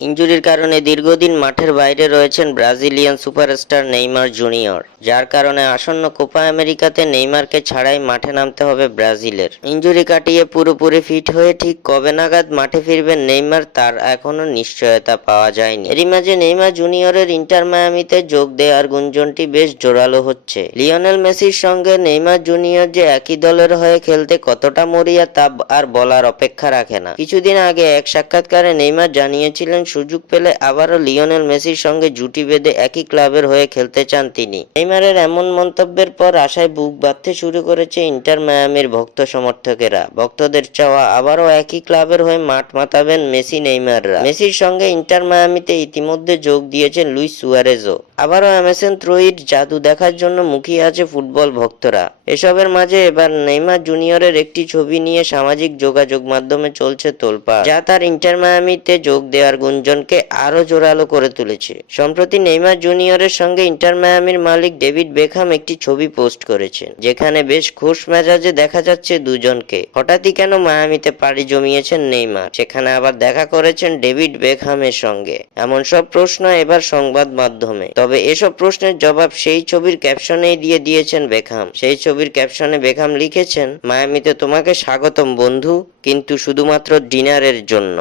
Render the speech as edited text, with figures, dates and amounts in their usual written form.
ইনজুরির কারণে দীর্ঘদিন মাঠের বাইরে রয়েছেন ব্রাজিলিয়ান সুপারস্টার নেইমার জুনিয়র, যার কারণে আসন্ন কোপা আমেরিকাতে নেইমারকে ছাড়াই মাঠে নামতে হবে ব্রাজিলের। ইনজুরি কাটিয়ে পুরোপুরি ফিট হয়ে ঠিক কবে নাগাদ মাঠে ফিরবেন নেইমার তার এখনো নিশ্চয়তা পাওয়া যায়নি। এরই মাঝে নেইমার জুনিয়রের ইন্টার মায়ামিতে যোগ দেওয়ার গুঞ্জনটি বেশ জোরালো হচ্ছে। লিওনেল মেসির সঙ্গে নেইমার জুনিয়র যে একই দলের হয়ে খেলতে কতটা মরিয়া তা আর বলার অপেক্ষা রাখে না। কিছুদিন আগে এক সাক্ষাৎকারে নেইমার জানিয়েছিলেন সুযোগ পেলে আবারও লিওনেল মেসির সঙ্গে জুটি বেঁধে একই ক্লাবের হয়ে খেলতে চান তিনি। নেইমারের এমন মন্তব্যের পর আশায় বুক বাঁধতে শুরু করেছে ইন্টার মায়ামির ভক্ত সমর্থকেরা। ভক্তদের চাওয়া আবারও একই ক্লাবের হয়ে মাঠ মাতাবেন মেসি নেইমাররা। মেসির সঙ্গে ইন্টার মায়ামিতে ইতিমধ্যে যোগ দিয়েছেন লুইস সুয়ারেজও। আবারও এমএসএন ত্রয়ীর জাদু দেখার জন্য মুখিয়ে আছে ফুটবল ভক্তরা। এসবের মাঝে এবার নেইমার জুনিয়রের একটি ছবি নিয়ে সামাজিক যোগাযোগ মাধ্যমে চলছে তোলপাড়, যা তার ইন্টার মায়ামিতে যোগ দেওয়ার গুঞ্জনকে আরো জোরালো করে তুলেছে। সম্প্রতি নেইমার জুনিয়রের সঙ্গে ইন্টার মায়ামির মালিক ডেভিড বেকহাম একটি ছবি পোস্ট করেছেন, যেখানে বেশ খোশ মেজাজে দেখা যাচ্ছে দুজনকে। হঠাৎই কেন মায়ামিতে পাড়ি জমিয়েছেন নেইমার, সেখানে আবার দেখা করেছেন ডেভিড বেকহামের সঙ্গে, এমন সব প্রশ্ন এবার সংবাদ মাধ্যমে। তবে এসব প্রশ্নের জবাব সেই ছবির ক্যাপশনেই দিয়ে দিয়েছেন বেকহাম। সেই ছবির ক্যাপশনে বেকহাম লিখেছেন, মায়ামিতে তোমাকে স্বাগতম বন্ধু, কিন্তু শুধুমাত্র ডিনারের জন্য।